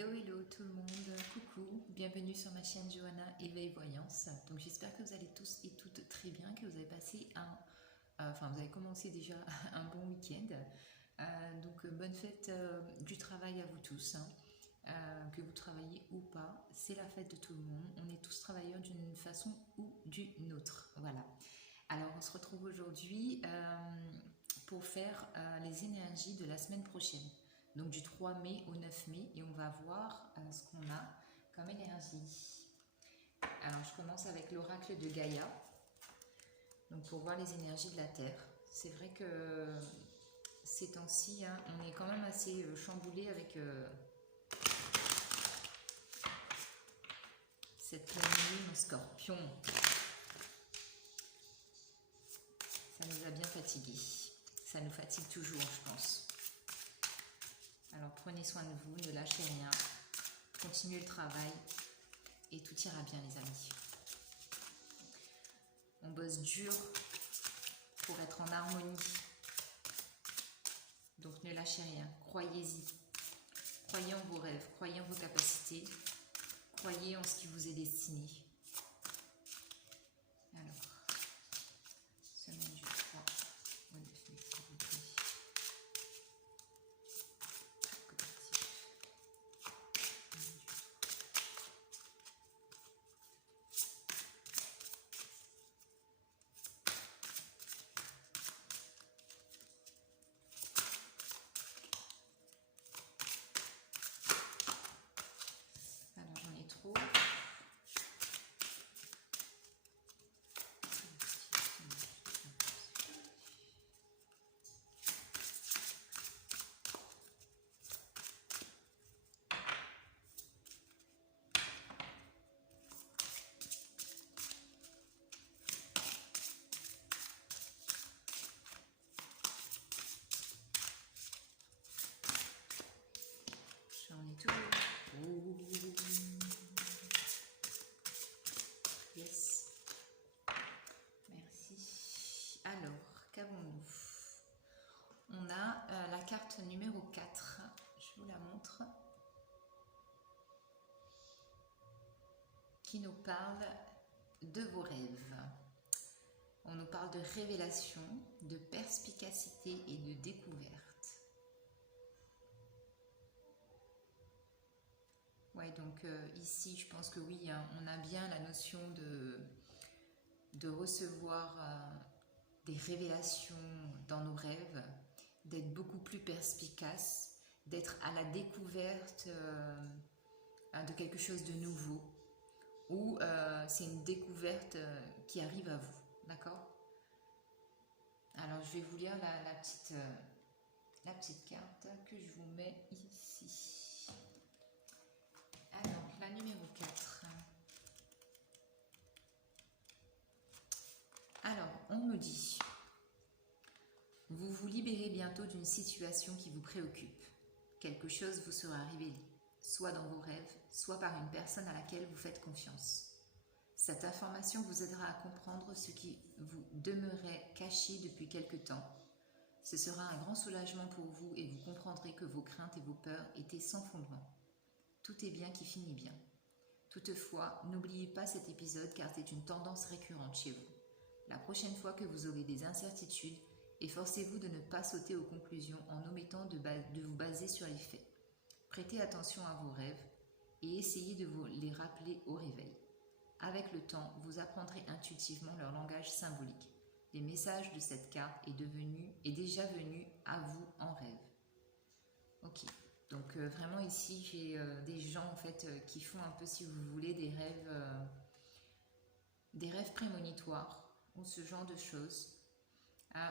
Hello, hello tout le monde, coucou, bienvenue sur ma chaîne Johanna Éveil Voyance. Donc j'espère que vous allez tous et toutes très bien, que vous avez passé vous avez commencé déjà un bon week-end. Bonne fête du travail à vous tous, que vous travaillez ou pas, c'est la fête de tout le monde. On est tous travailleurs d'une façon ou d'une autre, voilà. Alors on se retrouve aujourd'hui pour faire les énergies de la semaine prochaine. Donc du 3 mai au 9 mai, et on va voir ce qu'on a comme énergie. Alors je commence avec l'oracle de Gaïa, donc pour voir les énergies de la Terre. C'est vrai que ces temps-ci, on est quand même assez chamboulé avec cette pleine lune en Scorpion. Ça nous a bien fatigués. Ça nous fatigue toujours, je pense. Alors prenez soin de vous, ne lâchez rien, continuez le travail et tout ira bien les amis. On bosse dur pour être en harmonie. Donc ne lâchez rien, croyez-y. Croyez en vos rêves, croyez en vos capacités, croyez en ce qui vous est destiné. Alors, semaine du 3 au 9 mai, s'il vous plaît. Alors j'en ai trop. J'en ai tout. Oh. Yes. Merci. Alors, qu'avons-nous? On a la carte numéro 4. Je vous la montre. Qui nous parle de vos rêves. On nous parle de révélation, de perspicacité et de découverte. Ouais, donc ici, je pense que oui, on a bien la notion de recevoir des révélations dans nos rêves, d'être beaucoup plus perspicace, d'être à la découverte de quelque chose de nouveau, ou c'est une découverte qui arrive à vous, d'accord? Alors, je vais vous lire la petite carte que je vous mets ici. Alors, la numéro 4. Alors, on nous dit, vous vous libérez bientôt d'une situation qui vous préoccupe. Quelque chose vous sera révélé, soit dans vos rêves, soit par une personne à laquelle vous faites confiance. Cette information vous aidera à comprendre ce qui vous demeurait caché depuis quelque temps. Ce sera un grand soulagement pour vous et vous comprendrez que vos craintes et vos peurs étaient sans fondement. Tout est bien qui finit bien. Toutefois, n'oubliez pas cet épisode car c'est une tendance récurrente chez vous. La prochaine fois que vous aurez des incertitudes, efforcez-vous de ne pas sauter aux conclusions en omettant de vous baser sur les faits. Prêtez attention à vos rêves et essayez de vous les rappeler au réveil. Avec le temps, vous apprendrez intuitivement leur langage symbolique. Les messages de cette carte est déjà venu à vous en rêve. Ok. Donc vraiment ici j'ai des gens en fait qui font un peu, si vous voulez, des rêves prémonitoires ou ce genre de choses.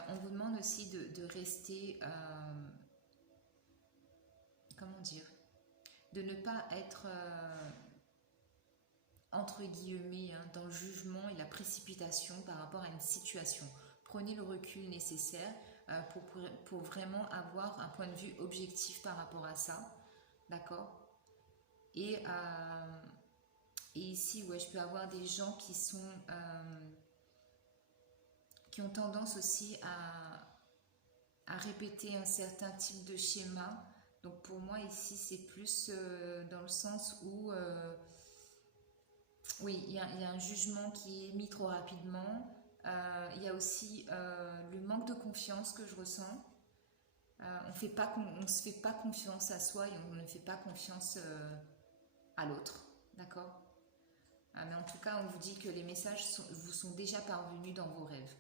On vous demande aussi de rester, comment dire, de ne pas être entre guillemets dans le jugement et la précipitation par rapport à une situation. Prenez le recul nécessaire pour vraiment avoir un point de vue objectif par rapport à ça, d'accord? Et ici, ouais, je peux avoir des gens qui ont tendance aussi à répéter un certain type de schéma Donc pour moi ici, c'est plus dans le sens où, oui, il y a un jugement qui est mis trop rapidement. Il y a aussi le manque de confiance que je ressens. On ne se fait pas confiance à soi et on ne fait pas confiance à l'autre, d'accord? Mais en tout cas, on vous dit que les messages vous sont déjà parvenus dans vos rêves.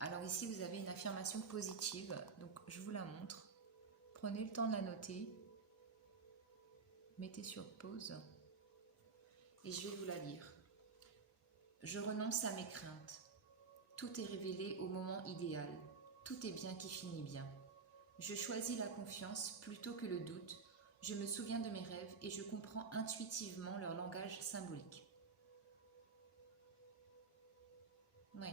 Alors ici, vous avez une affirmation positive, donc je vous la montre. Prenez le temps de la noter, mettez sur pause et je vais vous la lire. Je renonce à mes craintes. Tout est révélé au moment idéal. Tout est bien qui finit bien. Je choisis la confiance plutôt que le doute. Je me souviens de mes rêves et je comprends intuitivement leur langage symbolique. Oui.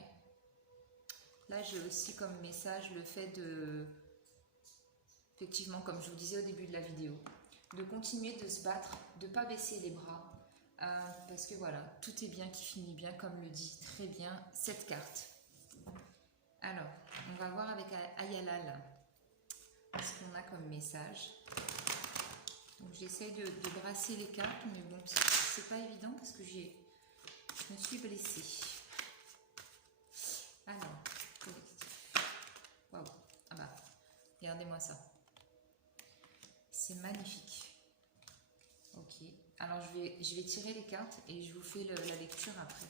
Là, j'ai aussi comme message le fait de, effectivement, comme je vous disais au début de la vidéo, de continuer de se battre, de ne pas baisser les bras, parce que voilà, tout est bien qui finit bien, comme le dit très bien cette carte. Alors, on va voir avec Ayalal ce qu'on a comme message. Donc j'essaye de brasser les cartes, mais bon, c'est pas évident parce que je me suis blessée. Alors, collectif. Waouh, ah bah, regardez-moi ça. C'est magnifique. Ok, alors je vais tirer les cartes et je vous fais la lecture après.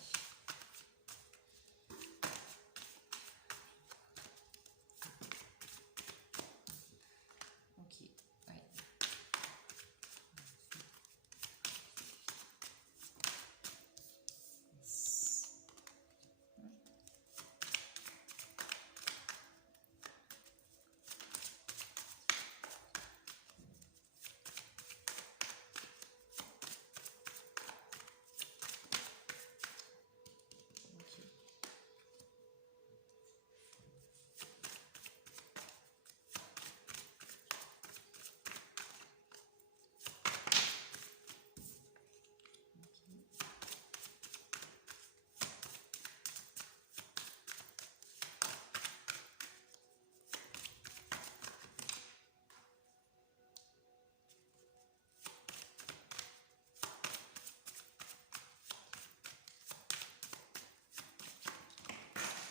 Ok, ouais.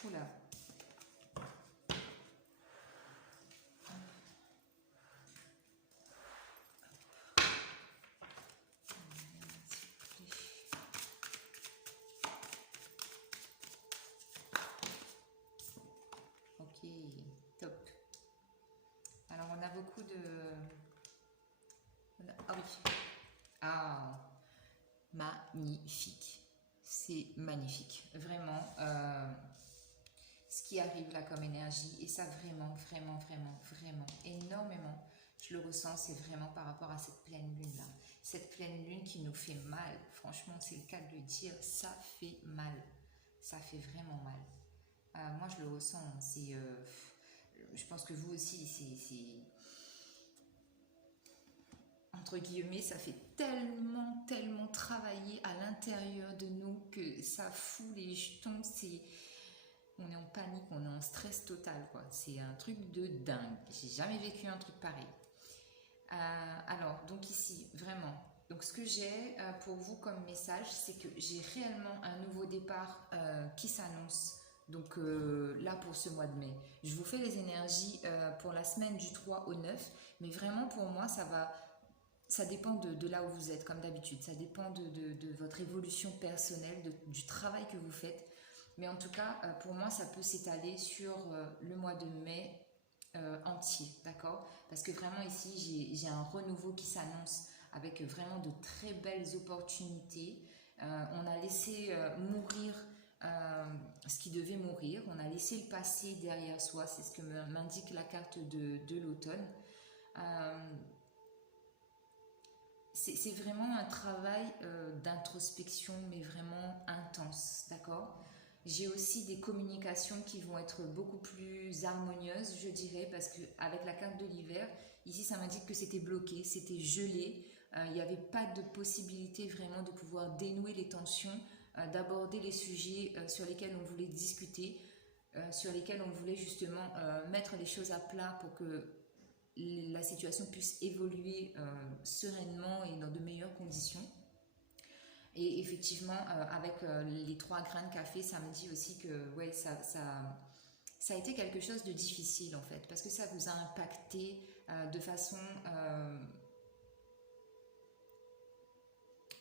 Oula. Ok, top. Alors on a beaucoup de... Ah oui. Ah, magnifique. C'est magnifique. Vraiment. Ce qui arrive là comme énergie, et ça vraiment, vraiment, vraiment, vraiment, énormément, je le ressens, c'est vraiment par rapport à cette pleine lune là. Cette pleine lune qui nous fait mal, franchement c'est le cas de le dire, ça fait mal, ça fait vraiment mal. Moi je le ressens, c'est, je pense que vous aussi, c'est, entre guillemets, ça fait tellement, tellement travailler à l'intérieur de nous que ça fout les jetons, c'est... On est en panique, on est en stress total, quoi. C'est un truc de dingue. J'ai jamais vécu un truc pareil. Alors, donc ici, vraiment. Donc, ce que j'ai pour vous comme message, c'est que j'ai réellement un nouveau départ qui s'annonce. Donc là, pour ce mois de mai. Je vous fais les énergies pour la semaine du 3 au 9. Mais vraiment, pour moi, ça dépend de là où vous êtes, comme d'habitude. Ça dépend de votre évolution personnelle, du travail que vous faites. Mais en tout cas, pour moi, ça peut s'étaler sur le mois de mai entier, d'accord? Parce que vraiment ici, j'ai un renouveau qui s'annonce avec vraiment de très belles opportunités. On a laissé mourir ce qui devait mourir. On a laissé le passé derrière soi. C'est ce que m'indique la carte de l'automne. C'est vraiment un travail d'introspection, mais vraiment intense, d'accord? J'ai aussi des communications qui vont être beaucoup plus harmonieuses, je dirais, parce qu'avec la carte de l'hiver, ici ça m'indique que c'était bloqué, c'était gelé, il n'y avait pas de possibilité vraiment de pouvoir dénouer les tensions, d'aborder les sujets sur lesquels on voulait discuter, sur lesquels on voulait justement mettre les choses à plat pour que la situation puisse évoluer sereinement et dans de meilleures conditions. Et effectivement, avec les 3 grains de café, ça me dit aussi que ouais, ça a été quelque chose de difficile en fait, parce que ça vous a impacté de façon...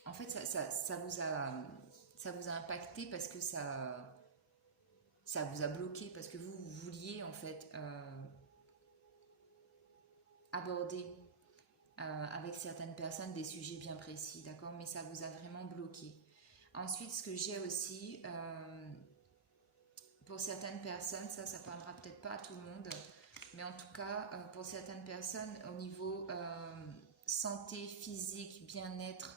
en fait, ça vous a impacté parce que ça vous a bloqué, parce que vous vouliez en fait aborder avec certaines personnes des sujets bien précis, d'accord, mais ça vous a vraiment bloqué. Ensuite, ce que j'ai aussi, pour certaines personnes, ça parlera peut-être pas à tout le monde, mais en tout cas, pour certaines personnes, au niveau santé, physique, bien-être,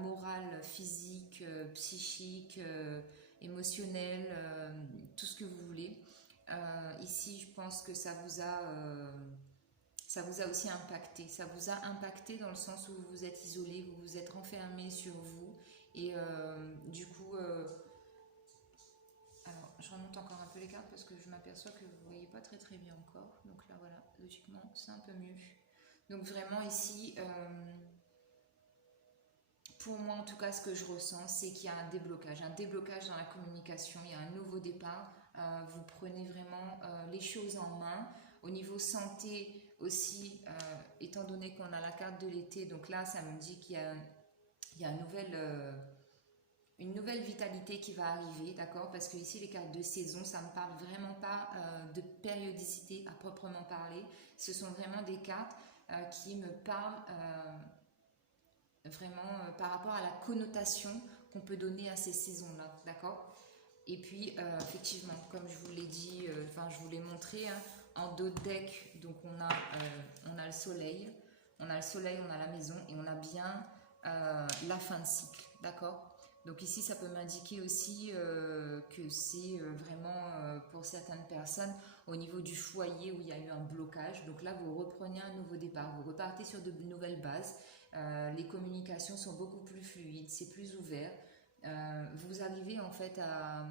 moral, physique, psychique, émotionnel, tout ce que vous voulez. Ici, je pense que ça vous a aussi impacté. Ça vous a impacté dans le sens où vous vous êtes isolé, vous vous êtes renfermé sur vous. Et du coup, alors je remonte encore un peu les cartes parce que je m'aperçois que vous ne voyez pas très très bien encore. Donc là, voilà, logiquement, c'est un peu mieux. Donc vraiment ici, pour moi en tout cas, ce que je ressens, c'est qu'il y a un déblocage dans la communication, il y a un nouveau départ. Vous prenez vraiment les choses en main. Au niveau santé aussi, étant donné qu'on a la carte de l'été, donc là ça me dit qu'il y a une nouvelle vitalité qui va arriver, d'accord, parce que ici les cartes de saison, ça ne me parle vraiment pas de périodicité à proprement parler. Ce sont vraiment des cartes qui me parlent vraiment par rapport à la connotation qu'on peut donner à ces saisons-là, d'accord. Et puis, effectivement, comme je vous l'ai dit, je vous l'ai montré, hein, en dos de deck, donc on a le soleil, on a la maison et on a bien la fin de cycle, d'accord. Donc ici, ça peut m'indiquer aussi que c'est vraiment pour certaines personnes au niveau du foyer où il y a eu un blocage. Donc là, vous reprenez un nouveau départ, vous repartez sur de nouvelles bases. Les communications sont beaucoup plus fluides, c'est plus ouvert. Vous arrivez en fait à...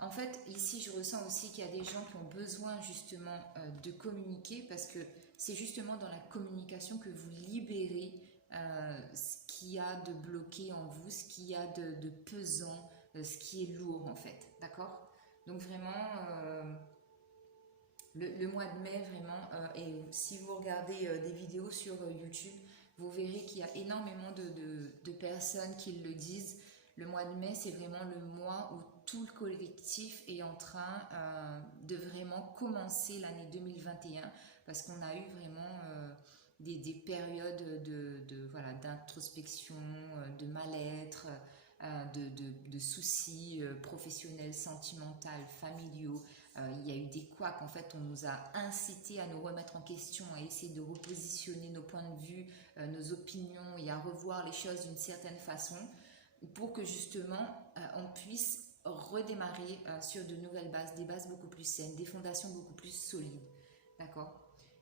En fait, ici, je ressens aussi qu'il y a des gens qui ont besoin justement de communiquer parce que c'est justement dans la communication que vous libérez ce qu'il y a de bloqué en vous, ce qu'il y a de pesant, ce qui est lourd en fait, d'accord. Donc vraiment, le mois de mai, vraiment, et si vous regardez des vidéos sur YouTube, vous verrez qu'il y a énormément de personnes qui le disent. Le mois de mai, c'est vraiment le mois où tout le collectif est en train de vraiment commencer l'année 2021 parce qu'on a eu vraiment des périodes voilà, d'introspection, de mal-être, de soucis professionnels, sentimentaux, familiaux. Il y a eu des couacs, en fait, on nous a incité à nous remettre en question, à essayer de repositionner nos points de vue, nos opinions et à revoir les choses d'une certaine façon pour que justement on puisse redémarrer sur de nouvelles bases, des bases beaucoup plus saines, des fondations beaucoup plus solides, d'accord.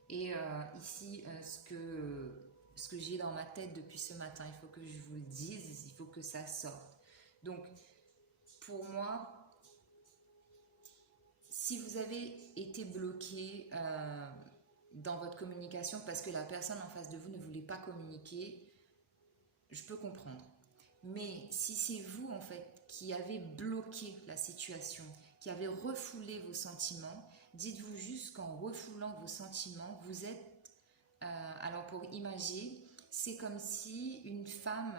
Et ici, ce que j'ai dans ma tête depuis ce matin, il faut que je vous le dise, il faut que ça sorte. Donc, pour moi, si vous avez été bloqué dans votre communication parce que la personne en face de vous ne voulait pas communiquer, je peux comprendre. Mais si c'est vous en fait qui avez bloqué la situation, qui avez refoulé vos sentiments, dites-vous juste qu'en refoulant vos sentiments, vous êtes... alors pour imager, c'est comme si une femme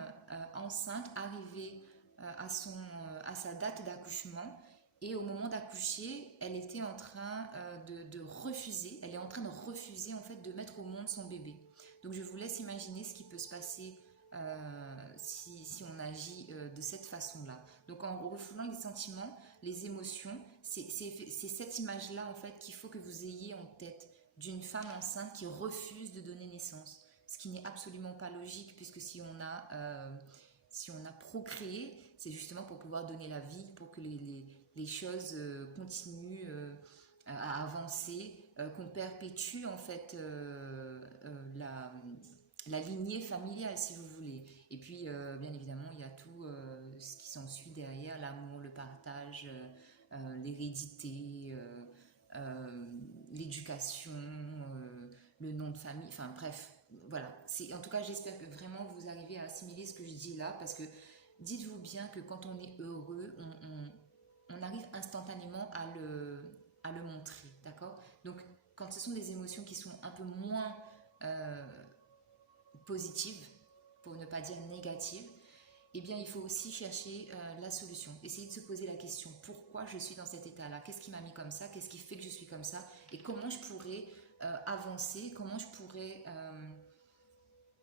enceinte arrivait à sa date d'accouchement et au moment d'accoucher, elle était en train de refuser, elle est en train de refuser en fait de mettre au monde son bébé. Donc je vous laisse imaginer ce qui peut se passer si on agit de cette façon-là. Donc en refoulant les sentiments, les émotions, c'est cette image-là en fait qu'il faut que vous ayez en tête d'une femme enceinte qui refuse de donner naissance. Ce qui n'est absolument pas logique puisque si on a procréé, c'est justement pour pouvoir donner la vie, pour que les choses continuent à avancer, qu'on perpétue en fait la lignée familiale si vous voulez. Et puis bien évidemment il y a tout ce qui s'ensuit derrière, l'amour, le partage, l'hérédité, l'éducation, le nom de famille, enfin bref, voilà. En tout cas, j'espère que vraiment vous arrivez à assimiler ce que je dis là, parce que dites-vous bien que quand on est heureux, on arrive instantanément à le montrer, d'accord? Donc, quand ce sont des émotions qui sont un peu moins positives, pour ne pas dire négatives, eh bien, il faut aussi chercher la solution. Essayer de se poser la question, pourquoi je suis dans cet état-là? Qu'est-ce qui m'a mis comme ça? Qu'est-ce qui fait que je suis comme ça? Et comment je pourrais avancer? Comment je pourrais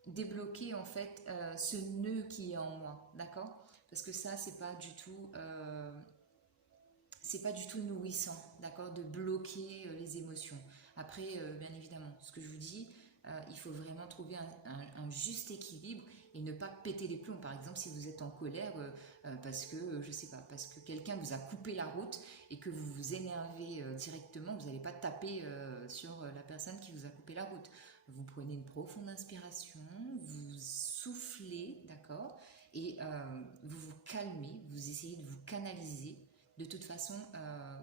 débloquer, en fait, ce nœud qui est en moi, d'accord? Parce que ça, c'est pas du tout nourrissant, d'accord, de bloquer les émotions. Après, bien évidemment, ce que je vous dis, il faut vraiment trouver un juste équilibre et ne pas péter les plombs. Par exemple, si vous êtes en colère parce que, je sais pas, parce que quelqu'un vous a coupé la route et que vous vous énervez directement, vous n'allez pas taper sur la personne qui vous a coupé la route. Vous prenez une profonde inspiration, vous soufflez, d'accord, et vous vous calmez, vous essayez de vous canaliser. De toute façon,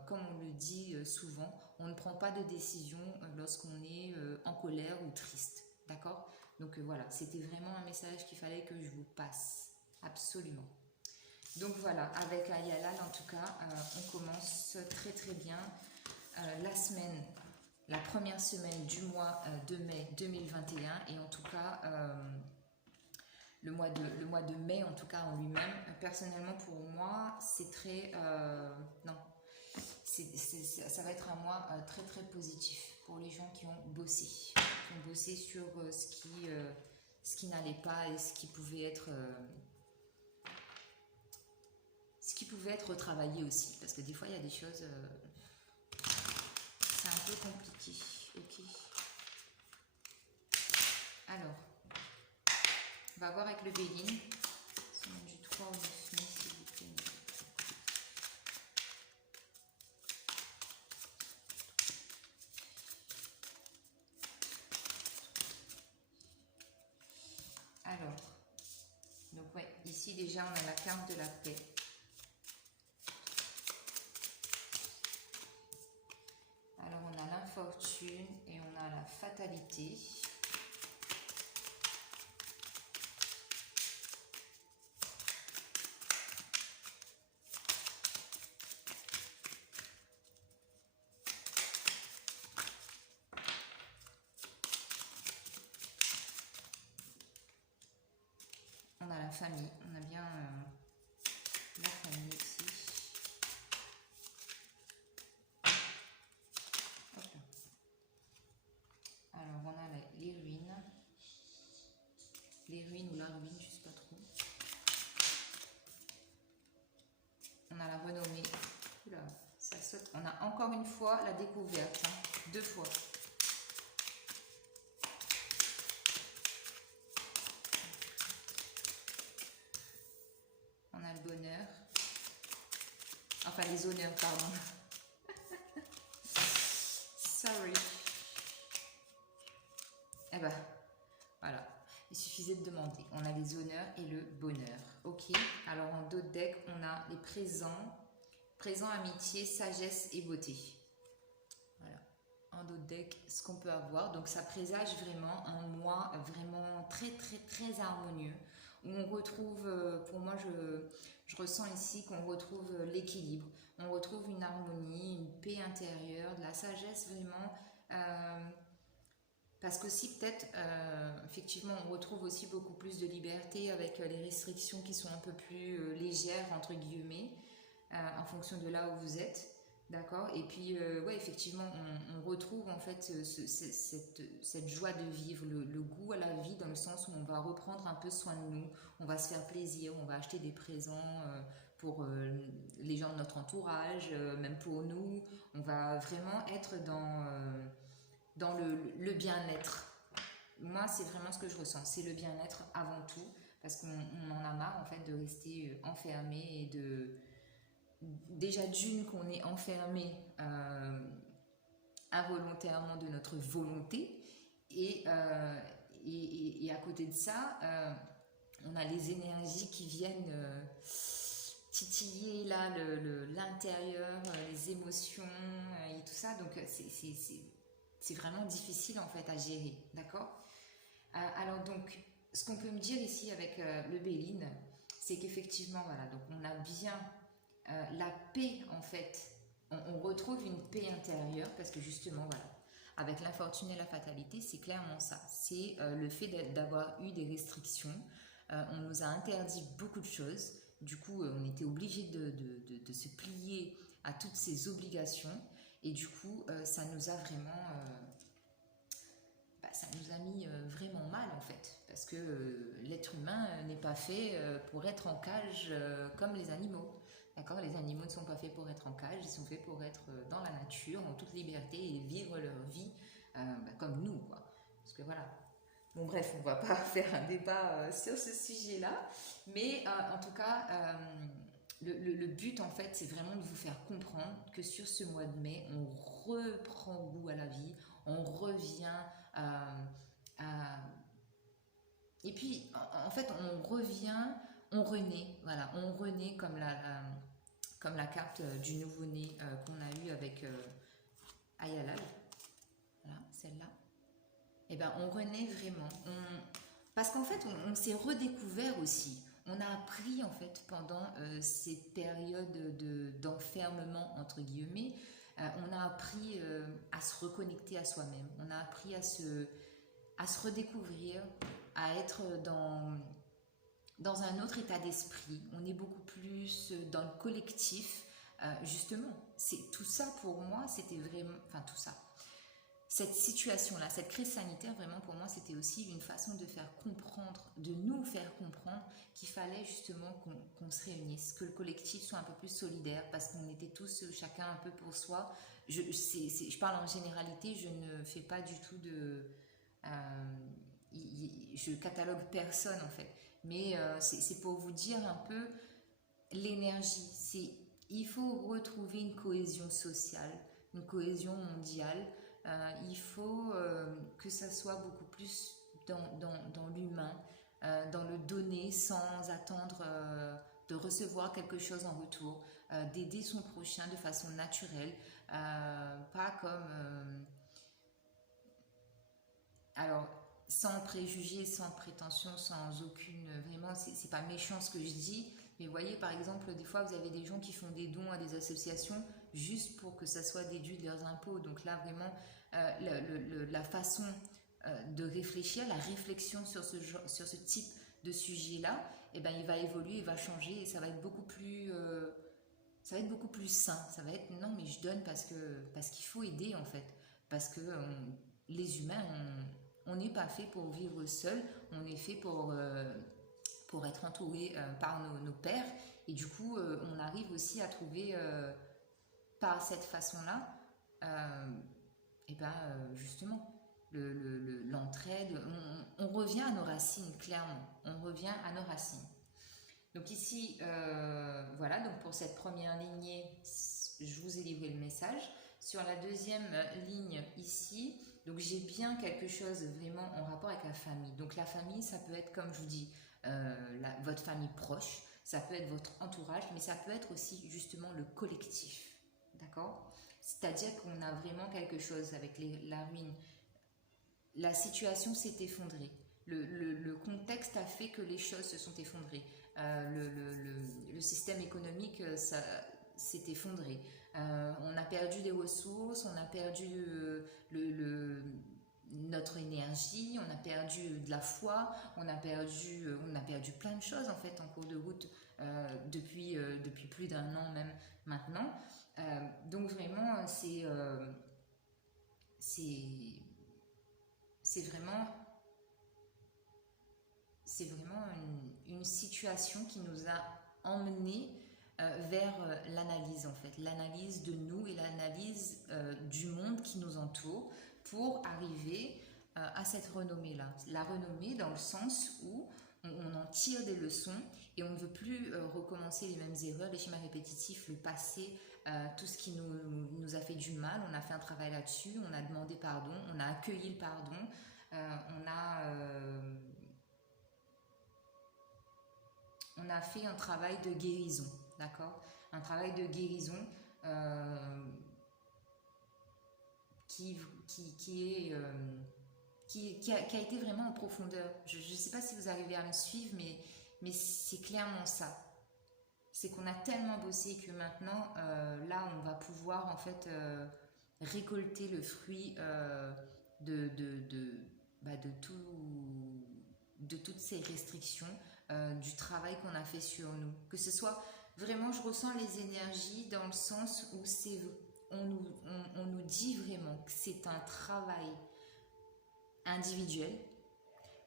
comme on le dit souvent, on ne prend pas de décision lorsqu'on est en colère ou triste. D'accord? Donc voilà, c'était vraiment un message qu'il fallait que je vous passe. Absolument. Donc voilà, avec Ayala, en tout cas, on commence très très bien la première semaine du mois de mai 2021. Et en tout cas, le mois de mai, en tout cas en lui-même, personnellement pour moi, c'est très... non, ça va être un mois très très positif pour les gens qui ont bossé sur ce qui n'allait pas et ce qui pouvait être travaillé aussi. Parce que des fois, il y a des choses... c'est un peu compliqué. Ok. Alors... on va voir avec le Béline. Semaine du 3 au 9 mai, s'il vous plaît. Alors, donc ouais, ici déjà on a la carte de la paix. Alors on a l'infortune et on a la fatalité. On a la famille, on a bien la famille ici. Hop là. Alors on a les ruines ou la ruine, je sais pas trop. On a la renommée. Oula, ça saute. On a encore une fois la découverte, hein, 2 fois. On a le bonheur. Enfin, les honneurs, pardon. Sorry. Eh ben, voilà. Il suffisait de demander. On a les honneurs et le bonheur. Ok. Alors, en d'autres decks, on a les présents. Présent, amitié, sagesse et beauté. Voilà. En d'autres decks, ce qu'on peut avoir. Donc, ça présage vraiment un mois vraiment très, très, très harmonieux. Où on retrouve, pour moi, je ressens ici qu'on retrouve l'équilibre. On retrouve une harmonie, une paix intérieure, de la sagesse vraiment. Parce qu'aussi, peut-être, effectivement, on retrouve aussi beaucoup plus de liberté avec les restrictions qui sont un peu plus légères, entre guillemets, en fonction de là où vous êtes. D'accord? Et puis, ouais, effectivement, on retrouve en fait cette joie de vivre, le goût à la vie, dans le sens où on va reprendre un peu soin de nous, on va se faire plaisir, on va acheter des présents pour les gens de notre entourage, même pour nous. On va vraiment être dans le bien-être. Moi, c'est vraiment ce que je ressens, c'est le bien-être avant tout, parce qu'on en a marre en fait de rester enfermé et de... Déjà d'une qu'on est enfermé involontairement de notre volonté et à côté de ça on a les énergies qui viennent titiller là l'intérieur, les émotions et tout ça, donc c'est vraiment difficile en fait à gérer, d'accord? Alors donc, ce qu'on peut me dire ici avec le Béline, c'est qu'effectivement, voilà, donc on a bien la paix en fait, on retrouve une paix intérieure parce que justement, voilà, avec l'infortune et la fatalité, c'est clairement ça. C'est le fait d'avoir eu des restrictions. On nous a interdit beaucoup de choses. Du coup, on était obligé de se plier à toutes ces obligations. Et du coup, ça nous a vraiment... ça nous a mis vraiment mal en fait. Parce que l'être humain n'est pas fait pour être en cage comme les animaux. D'accord? Les animaux ne sont pas faits pour être en cage, ils sont faits pour être dans la nature, en toute liberté et vivre leur vie comme nous, quoi. Parce que voilà. Bon, bref, on va pas faire un débat sur ce sujet-là, mais en tout cas, le but, en fait, c'est vraiment de vous faire comprendre que sur ce mois de mai, on reprend goût à la vie, on revient à... Et puis, en fait, on revient, on renaît, voilà, on renaît comme la carte du nouveau-né qu'on a eu avec Ayalal, voilà, celle-là. Eh ben, on renaît vraiment. Parce qu'en fait, on s'est redécouvert aussi. On a appris, en fait, pendant ces périodes d'enfermement, entre guillemets, on a appris à se reconnecter à soi-même. On a appris à se redécouvrir, à être dans un autre état d'esprit. On est beaucoup plus dans le collectif. Justement, c'est tout ça pour moi, c'était vraiment... Enfin, tout ça. Cette situation-là, cette crise sanitaire, vraiment pour moi, c'était aussi une façon de faire comprendre, de nous faire comprendre qu'il fallait justement qu'on se réunisse, que le collectif soit un peu plus solidaire, parce qu'on était tous chacun un peu pour soi. Je parle en généralité, je ne fais pas du tout de... je catalogue personne en fait, mais c'est pour vous dire un peu l'énergie. Il faut retrouver une cohésion sociale, une cohésion mondiale. Il faut que ça soit beaucoup plus dans l'humain, dans le donner sans attendre de recevoir quelque chose en retour, d'aider son prochain de façon naturelle, pas comme... alors, sans préjugés, sans prétention, sans aucune... Vraiment, c'est pas méchant ce que je dis, mais vous voyez, par exemple, des fois, vous avez des gens qui font des dons à des associations juste pour que ça soit déduit de leurs impôts. Donc là, vraiment, la façon de réfléchir, la réflexion sur ce type de sujet-là, eh ben, il va évoluer, il va changer et ça va être beaucoup plus... ça va être beaucoup plus sain. Ça va être non, mais je donne parce qu'il faut aider en fait. Parce que les humains, on n'est pas fait pour vivre seul, on est fait pour être entouré par nos pères. Et du coup, on arrive aussi à trouver par cette façon-là, et ben justement, l'entraide. On revient à nos racines, clairement. On revient à nos racines. Donc ici, voilà, donc pour cette première lignée, je vous ai livré le message. Sur la deuxième ligne ici, donc j'ai bien quelque chose vraiment en rapport avec la famille. Donc la famille, ça peut être, comme je vous dis, votre famille proche, ça peut être votre entourage, mais ça peut être aussi justement le collectif, d'accord? C'est-à-dire qu'on a vraiment quelque chose avec la ruine. La situation s'est effondrée. Le contexte a fait que les choses se sont effondrées. Le système économique s'est effondré. On a perdu des ressources, on a perdu notre énergie, on a perdu de la foi, on a perdu plein de choses en fait en cours de route depuis plus d'un an même maintenant. Donc vraiment c'est vraiment une situation qui nous a emmenés vers l'analyse en fait, l'analyse de nous et l'analyse du monde qui nous entoure pour arriver à cette renommée-là. La renommée dans le sens où on en tire des leçons et on ne veut plus recommencer les mêmes erreurs, les schémas répétitifs, le passé, tout ce qui nous a fait du mal. On a fait un travail là-dessus, on a demandé pardon, on a accueilli le pardon, on a fait un travail de guérison, d'accord? Un travail de guérison qui a été vraiment en profondeur. Je ne sais pas si vous arrivez à me suivre, mais c'est clairement ça. C'est qu'on a tellement bossé que maintenant, là, on va pouvoir en fait récolter le fruit de, de, de, de toutes ces restrictions, du travail qu'on a fait sur nous. Que ce soit vraiment, je ressens les énergies dans le sens où on nous dit vraiment que c'est un travail individuel,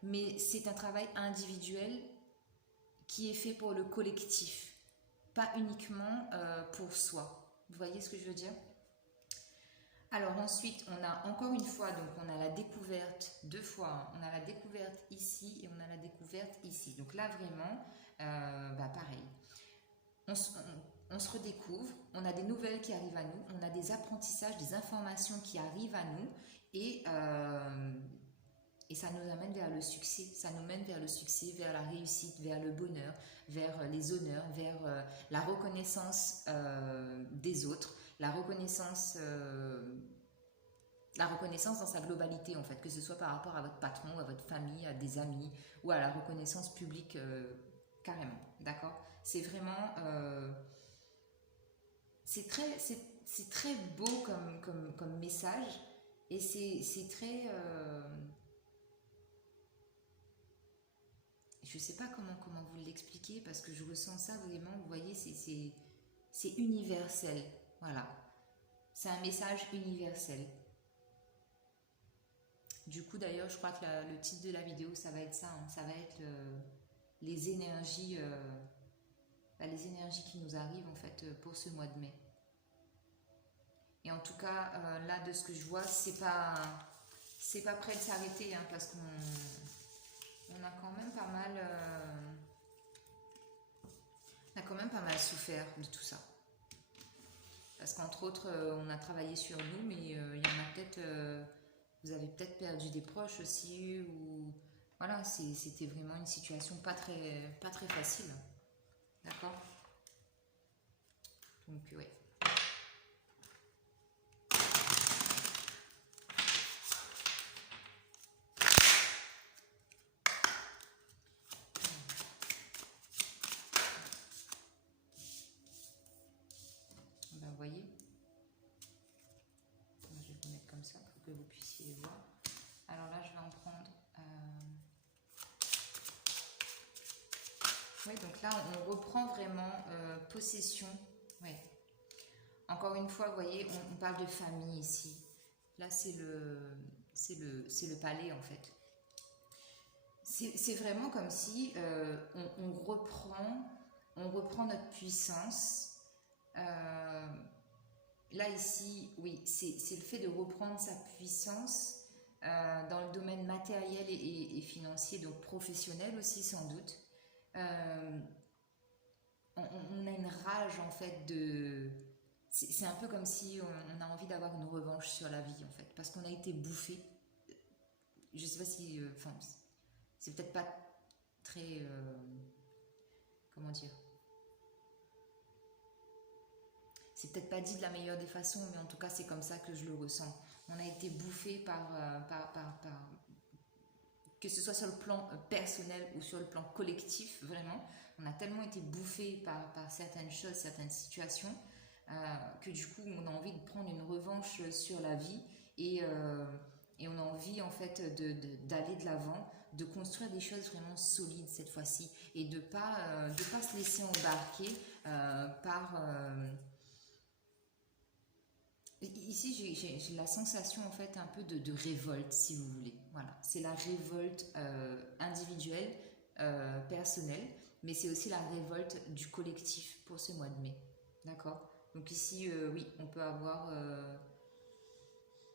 mais c'est un travail individuel qui est fait pour le collectif, pas uniquement pour soi. Vous voyez ce que je veux dire? Alors ensuite, on a encore une fois, donc on a la découverte, deux fois, hein, on a la découverte ici et on a la découverte ici. Donc là vraiment, pareil, on se redécouvre, on a des nouvelles qui arrivent à nous, on a des apprentissages, des informations qui arrivent à nous et ça nous amène vers le succès, ça nous mène vers le succès, vers la réussite, vers le bonheur, vers les honneurs, vers la reconnaissance des autres, la reconnaissance dans sa globalité en fait, que ce soit par rapport à votre patron, à votre famille, à des amis ou à la reconnaissance publique carrément, d'accord? C'est vraiment... c'est très beau comme message et c'est très... je ne sais pas comment vous l'expliquer parce que je ressens ça vraiment, vous voyez, c'est universel, voilà. C'est un message universel. Du coup, d'ailleurs, je crois que le titre de la vidéo, ça va être ça, hein, ça va être les énergies qui nous arrivent en fait pour ce mois de mai. Et en tout cas, là, de ce que je vois, c'est pas prêt de s'arrêter, hein, parce qu'on a quand même pas mal... on a quand même pas mal souffert de tout ça. Parce qu'entre autres, on a travaillé sur nous, mais il y en a peut-être... vous avez peut-être perdu des proches aussi, ou... Voilà, c'était vraiment une situation pas très facile. D'accord? Donc, ouais. Vous voyez, je vais vous mettre comme ça pour que vous puissiez les voir. Alors là, je vais en prendre. Oui, donc là, on reprend vraiment possession. Ouais. Encore une fois, vous voyez, on parle de famille ici. Là, c'est le palais en fait. C'est vraiment comme si on reprend notre puissance. Là ici, oui, c'est le fait de reprendre sa puissance dans le domaine matériel et financier, donc professionnel aussi sans doute. On a une rage en fait de... C'est un peu comme si on a envie d'avoir une revanche sur la vie en fait, parce qu'on a été bouffé. Je sais pas si... Enfin, c'est peut-être pas très... comment dire? C'est peut-être pas dit de la meilleure des façons, mais en tout cas c'est comme ça que je le ressens. On a été bouffé que ce soit sur le plan personnel ou sur le plan collectif, vraiment. On a tellement été bouffé par certaines choses, certaines situations, que du coup on a envie de prendre une revanche sur la vie et on a envie en fait d'aller de l'avant, de construire des choses vraiment solides cette fois-ci et de pas se laisser embarquer par... Ici, j'ai la sensation en fait un peu de révolte, si vous voulez. Voilà, c'est la révolte individuelle, personnelle, mais c'est aussi la révolte du collectif pour ce mois de mai. D'accord? Donc ici, oui, on peut avoir,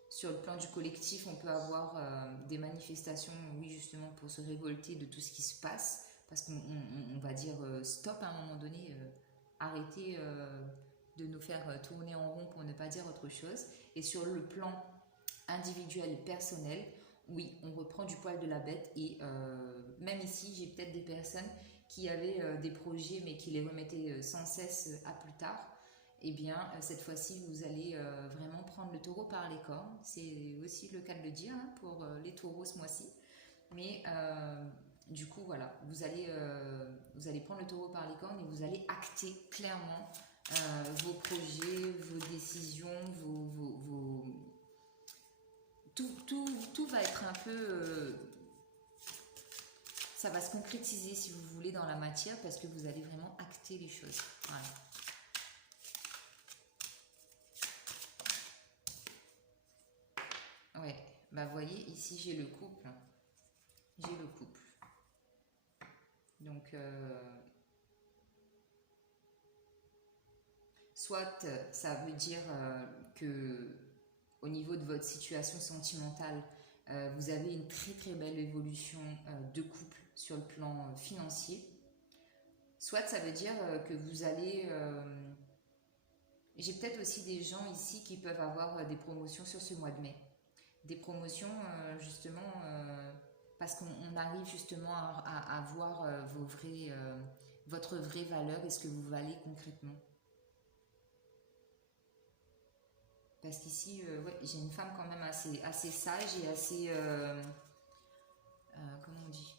sur le plan du collectif, on peut avoir des manifestations, oui, justement, pour se révolter de tout ce qui se passe, parce qu'on va dire stop à un moment donné, arrêtez... de nous faire tourner en rond pour ne pas dire autre chose. Et sur le plan individuel et personnel, oui, on reprend du poil de la bête et même ici, j'ai peut-être des personnes qui avaient des projets mais qui les remettaient sans cesse à plus tard. eh bien, cette fois-ci, vous allez vraiment prendre le taureau par les cornes. C'est aussi le cas de le dire hein, pour les taureaux ce mois-ci. Mais du coup, voilà, vous allez prendre le taureau par les cornes et vous allez acter clairement vos projets, vos décisions, tout va être un peu... ça va se concrétiser, si vous voulez, dans la matière parce que vous allez vraiment acter les choses. Voilà. Ouais, bah vous voyez, ici j'ai le couple. J'ai le couple. Donc, soit ça veut dire que au niveau de votre situation sentimentale, vous avez une très très belle évolution de couple sur le plan financier. Soit ça veut dire que vous allez... j'ai peut-être aussi des gens ici qui peuvent avoir des promotions sur ce mois de mai. Des promotions justement parce qu'on arrive justement à voir votre vraie valeur et ce que vous valez concrètement. Parce qu'ici, ouais, j'ai une femme quand même assez sage et assez... comment on dit?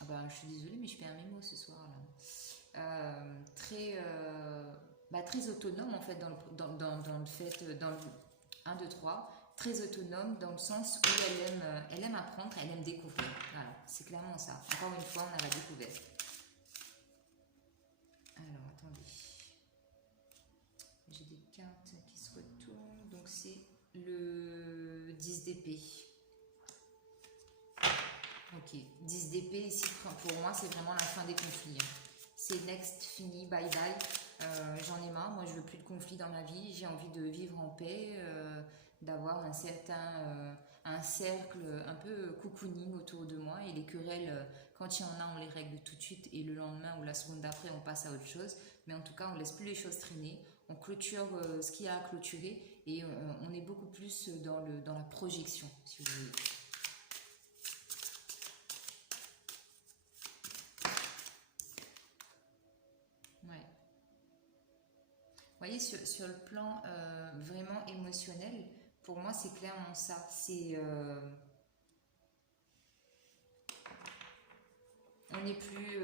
Ah bah, je suis désolée, mais je perds mes mots ce soir là. Très autonome en fait dans le fait, dans le 1, 2, 3, très autonome dans le sens où elle aime apprendre, elle aime découvrir. Voilà, c'est clairement ça. Encore une fois, on a la découverte. Alors, attendez. J'ai des cartes qui se retournent. Donc, c'est le 10 d'épée. Ok, 10 d'épée ici, pour moi, c'est vraiment la fin des conflits. C'est next, fini, bye bye. J'en ai marre, moi je veux plus de conflits dans ma vie, j'ai envie de vivre en paix, d'avoir un cercle un peu cocooning autour de moi et les querelles, quand il y en a, on les règle tout de suite et le lendemain ou la seconde d'après, on passe à autre chose. Mais en tout cas, on ne laisse plus les choses traîner, on clôture ce qu'il y a à clôturer et on est beaucoup plus dans la projection, si vous voulez. Vous voyez, sur le plan vraiment émotionnel, pour moi, c'est clairement ça. C'est... on n'est plus...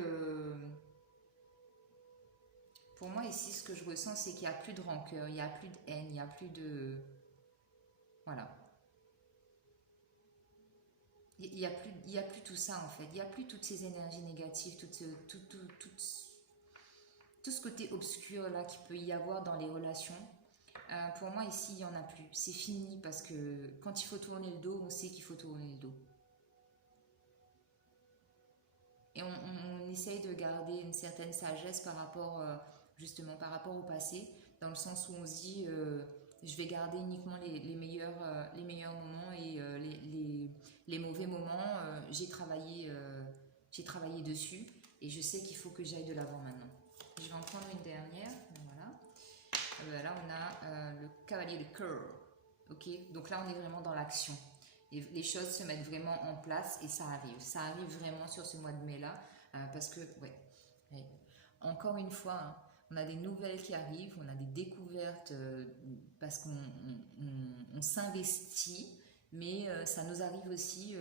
pour moi, ici, ce que je ressens, c'est qu'il n'y a plus de rancœur, il n'y a plus de haine, il n'y a plus de... Voilà. Il n'y a plus tout ça, en fait. Il n'y a plus toutes ces énergies négatives, tout ce côté obscur là qu'il peut y avoir dans les relations. Pour moi ici il n'y en a plus, c'est fini parce que quand il faut tourner le dos, on sait qu'il faut tourner le dos. Et on essaye de garder une certaine sagesse par rapport justement par rapport au passé, dans le sens où on se dit je vais garder uniquement les meilleurs moments et les mauvais moments, j'ai travaillé dessus et je sais qu'il faut que j'aille de l'avant maintenant. Je vais en prendre une dernière. Voilà. Là, on a le cavalier de cœur. Ok. Donc là, on est vraiment dans l'action. Et les choses se mettent vraiment en place et ça arrive. Ça arrive vraiment sur ce mois de mai-là. Parce que, ouais. Encore une fois, hein, on a des nouvelles qui arrivent, on a des découvertes parce qu'on s'investit. Mais ça nous arrive aussi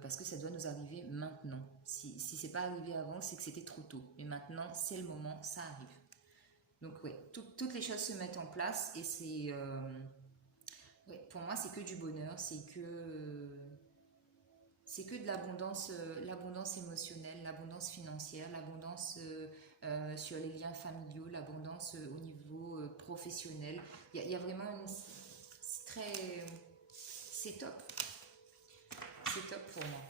parce que ça doit nous arriver maintenant. Si c'est pas arrivé avant, c'est que c'était trop tôt. Mais maintenant, c'est le moment, ça arrive. Donc oui, toutes les choses se mettent en place et c'est... ouais, pour moi, c'est que du bonheur, c'est que de l'abondance émotionnelle, l'abondance financière, l'abondance sur les liens familiaux, l'abondance au niveau professionnel. Il y a vraiment une... C'est très... C'est top. C'est top pour moi.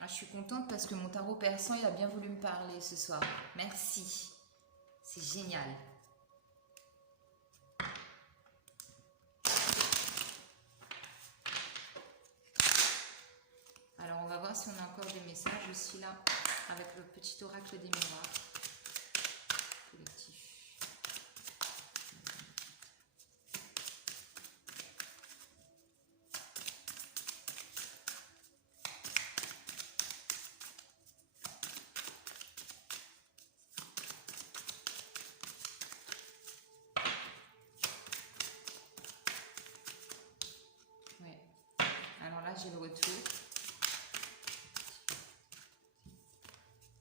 Ah, je suis contente parce que mon tarot persan, il a bien voulu me parler ce soir. Merci. C'est génial. Alors, on va voir si on a encore des messages aussi là, avec le petit oracle des miroirs. Collectif. j'ai le retour.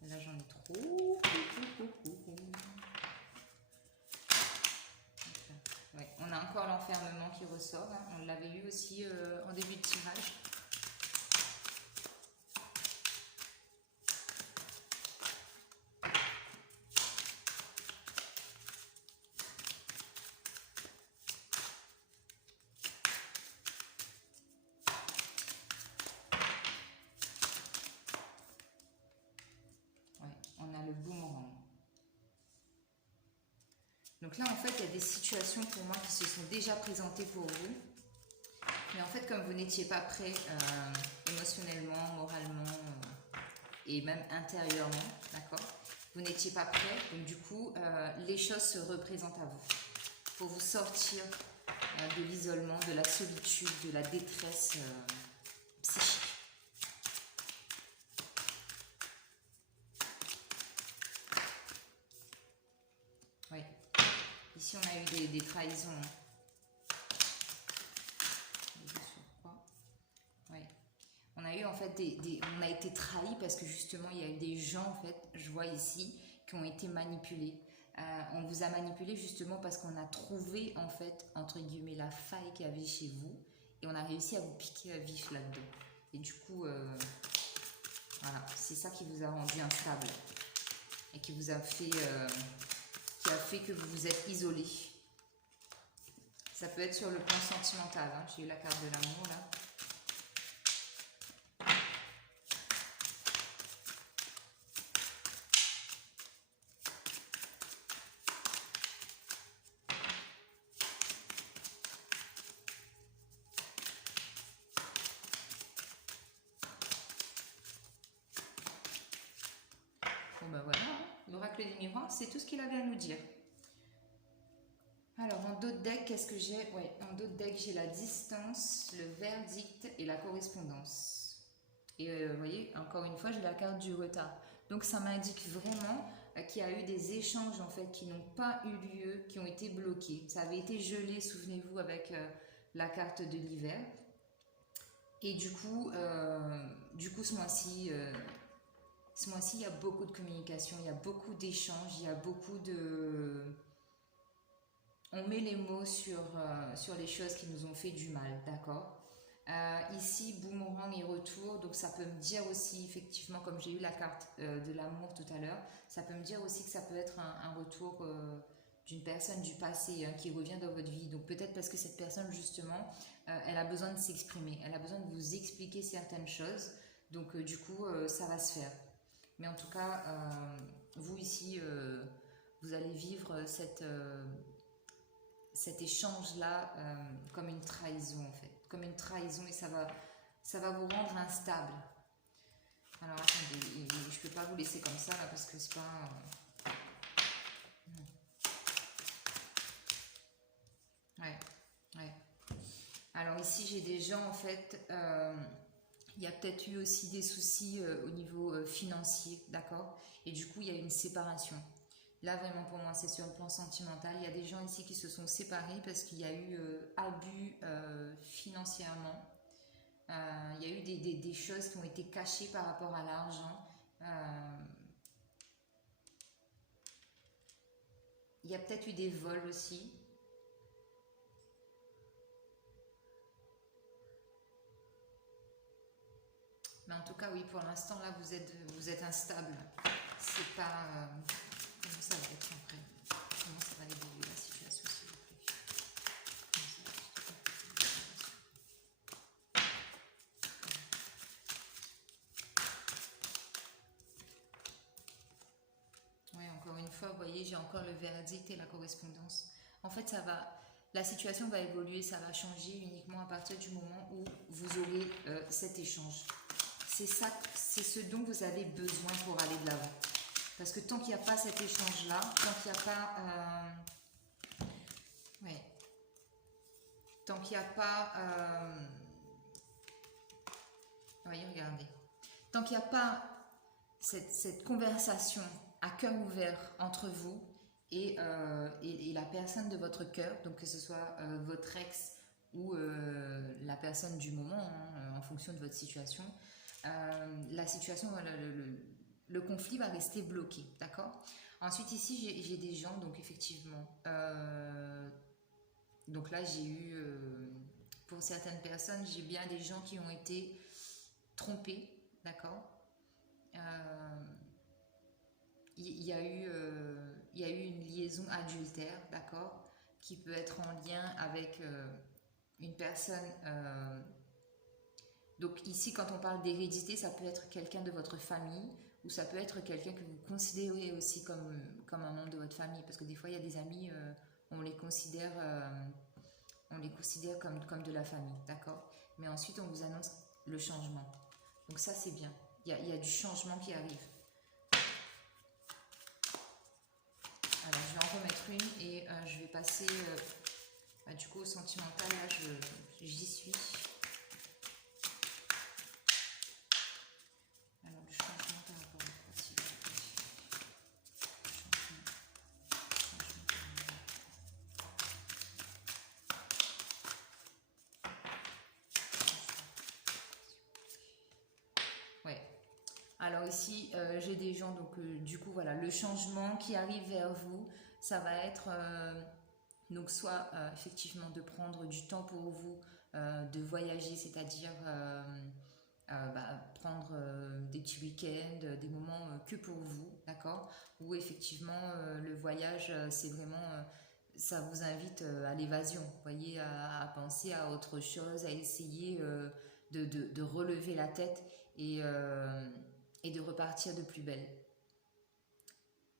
Là, j'en ai trop. Ouais, on a encore l'enfermement qui ressort. Hein. On l'avait eu aussi en début de tirage. On a le boomerang. Donc là, en fait, il y a des situations pour moi qui se sont déjà présentées pour vous. Mais en fait, comme vous n'étiez pas prêt émotionnellement, moralement et même intérieurement, d'accord, vous n'étiez pas prêt. Donc du coup, les choses se représentent à vous. Pour vous sortir de l'isolement, de la solitude, de la détresse psychique. Oui. Ici, on a eu des trahisons. Oui. On a eu en fait on a été trahi parce que justement, il y a eu des gens, en fait, je vois ici, qui ont été manipulés. On vous a manipulé justement parce qu'on a trouvé, en fait, entre guillemets, la faille qu'il y avait chez vous et on a réussi à vous piquer à vif là-dedans. Et du coup, voilà, c'est ça qui vous a rendu instable et qui vous a fait... qui a fait que vous vous êtes isolé. Ça peut être sur le plan sentimental. Hein. J'ai eu la carte de l'amour là. Bon ben voilà, hein. L'oracle des miroirs, c'est tout ce qu'il avait à nous dire. Alors, en d'autres decks, qu'est-ce que j'ai? Ouais, en d'autres decks, j'ai la distance, le verdict et la correspondance. Et vous voyez, encore une fois, j'ai la carte du retard. Donc, ça m'indique vraiment qu'il y a eu des échanges, en fait, qui n'ont pas eu lieu, qui ont été bloqués. Ça avait été gelé, souvenez-vous, avec la carte de l'hiver. Et du coup, ce mois-ci, il y a beaucoup de communication, il y a beaucoup d'échanges, il y a beaucoup de... On met les mots sur les choses qui nous ont fait du mal, d'accord? Ici, boomerang et retour, donc ça peut me dire aussi, effectivement, comme j'ai eu la carte de l'amour tout à l'heure, ça peut me dire aussi que ça peut être un retour d'une personne du passé hein, qui revient dans votre vie. Donc peut-être parce que cette personne, justement, elle a besoin de s'exprimer, elle a besoin de vous expliquer certaines choses, donc du coup, ça va se faire. Mais en tout cas, vous ici, vous allez vivre cet échange-là comme une trahison en fait. Comme une trahison et ça va vous rendre instable. Alors attendez, je ne peux pas vous laisser comme ça là parce que c'est pas... Non. Ouais. Alors ici j'ai des gens en fait... il y a peut-être eu aussi des soucis au niveau financier, d'accord? Et du coup, il y a une séparation. Là, vraiment, pour moi, c'est sur le plan sentimental. Il y a des gens ici qui se sont séparés parce qu'il y a eu abus financièrement. Il y a eu des choses qui ont été cachées par rapport à l'argent. Il y a peut-être eu des vols aussi. Mais en tout cas, oui, pour l'instant, là, vous êtes instable. C'est pas... comment ça va être après? Comment ça va évoluer la situation, s'il vous plaît? Oui, encore une fois, vous voyez, j'ai encore le verdict et la correspondance. En fait, la situation va évoluer, ça va changer uniquement à partir du moment où vous aurez cet échange. C'est ce dont vous avez besoin pour aller de l'avant. Parce que tant qu'il n'y a pas cet échange-là, tant qu'il n'y a pas... tant qu'il n'y a pas... voyez, regardez. Tant qu'il n'y a pas cette conversation à cœur ouvert entre vous et la personne de votre cœur, donc que ce soit votre ex ou la personne du moment, hein, en fonction de votre situation, la situation, le conflit va rester bloqué, d'accord? Ensuite ici j'ai des gens, donc effectivement, donc là j'ai eu, pour certaines personnes, j'ai bien des gens qui ont été trompés, d'accord? Il y a eu une liaison adultère, d'accord, qui peut être en lien avec une personne. Donc ici, quand on parle d'hérédité, ça peut être quelqu'un de votre famille ou ça peut être quelqu'un que vous considérez aussi comme un membre de votre famille. Parce que des fois, il y a des amis, on les considère comme de la famille, d'accord? Mais ensuite, on vous annonce le changement. Donc ça, c'est bien. Il y a du changement qui arrive. Alors, je vais en remettre une et je vais passer du coup au sentimental. Là, j'y suis. Alors, le changement par rapport au passé. Ouais. Alors ici, j'ai des gens, donc du coup, voilà, le changement qui arrive vers vous, ça va être donc soit effectivement de prendre du temps pour vous, de voyager, c'est-à-dire prendre des petits week-ends, des moments que pour vous, d'accord? Ou effectivement, le voyage, c'est vraiment, ça vous invite à l'évasion, vous voyez, à penser à autre chose, à essayer de relever la tête et de repartir de plus belle.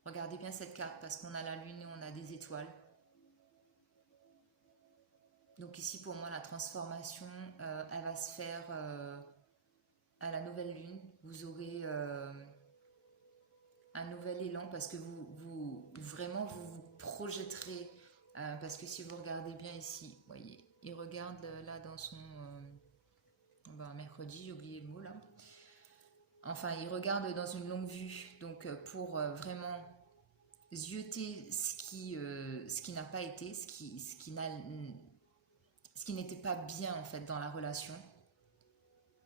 Regardez bien cette carte parce qu'on a la lune et on a des étoiles. Donc ici pour moi la transformation elle va se faire à la nouvelle lune. Vous aurez un nouvel élan parce que vous vous projetterez parce que si vous regardez bien ici, vous voyez, il regarde là dans son mercredi, j'ai oublié le mot là. Enfin, il regarde dans une longue vue, donc pour vraiment zioter ce qui n'a pas été, ce qui n'était pas bien en fait dans la relation.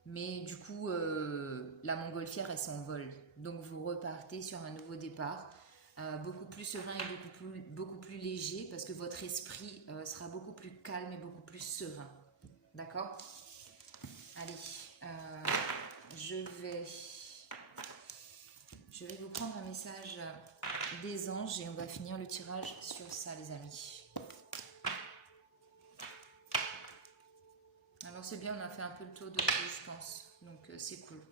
Mais du coup, la montgolfière, elle s'envole. Donc vous repartez sur un nouveau départ, beaucoup plus serein et beaucoup plus léger, parce que votre esprit sera beaucoup plus calme et beaucoup plus serein. D'accord? Allez, je vais vous prendre un message des anges et on va finir le tirage sur ça, les amis. Alors c'est bien, on a fait un peu le tour de tout, je pense. Donc c'est cool.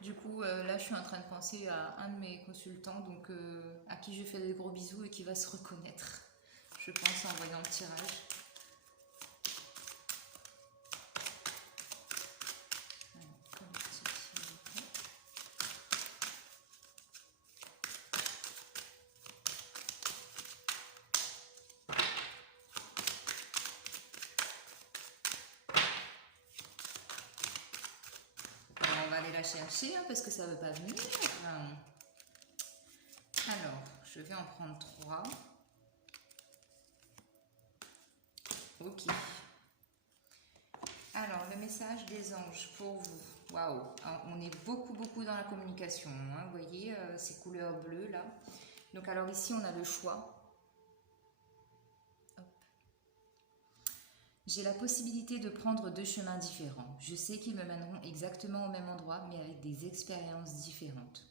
Du coup, là, je suis en train de penser à un de mes consultants, donc à qui je fais des gros bisous et qui va se reconnaître, je pense, en voyant le tirage. On va aller la chercher parce que ça ne veut pas venir. Alors, je vais en prendre 3. Ok. Alors, le message des anges pour vous. Waouh, on est beaucoup dans la communication. Hein, vous voyez, ces couleurs bleues là. Donc, alors ici, on a le choix. J'ai la possibilité de prendre 2 chemins différents. Je sais qu'ils me mèneront exactement au même endroit, mais avec des expériences différentes.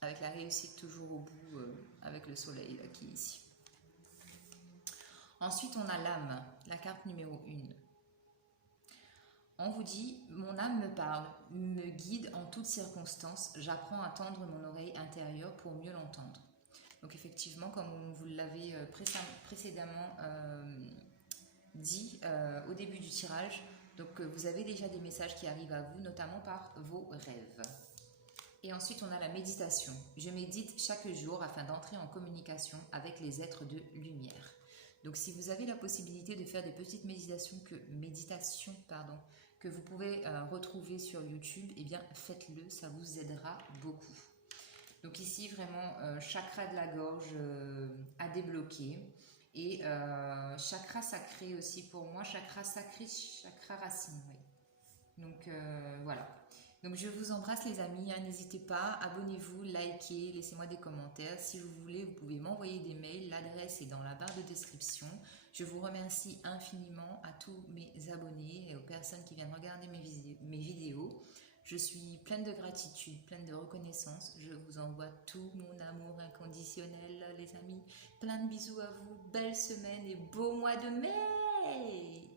Avec la réussite toujours au bout, avec le soleil là, qui est ici. Ensuite, on a l'âme, la carte numéro 1. On vous dit, mon âme me parle, me guide en toutes circonstances, j'apprends à tendre mon oreille intérieure pour mieux l'entendre. Donc effectivement, comme vous l'avez précédemment dit au début du tirage, donc vous avez déjà des messages qui arrivent à vous, notamment par vos rêves. Et ensuite, on a la méditation. Je médite chaque jour afin d'entrer en communication avec les êtres de lumière. Donc si vous avez la possibilité de faire des petites méditations que vous pouvez retrouver sur YouTube, eh bien faites-le, ça vous aidera beaucoup. Donc ici, vraiment, chakra de la gorge à débloquer. Et chakra sacré aussi pour moi, chakra sacré, chakra racine, oui. Donc voilà. Donc je vous embrasse les amis, hein. N'hésitez pas, abonnez-vous, likez, laissez-moi des commentaires. Si vous voulez, vous pouvez m'envoyer des mails, l'adresse est dans la barre de description. Je vous remercie infiniment à tous mes abonnés et aux personnes qui viennent regarder mes vidéos. Je suis pleine de gratitude, pleine de reconnaissance. Je vous envoie tout mon amour inconditionnel, les amis. Plein de bisous à vous, belle semaine et beau mois de mai!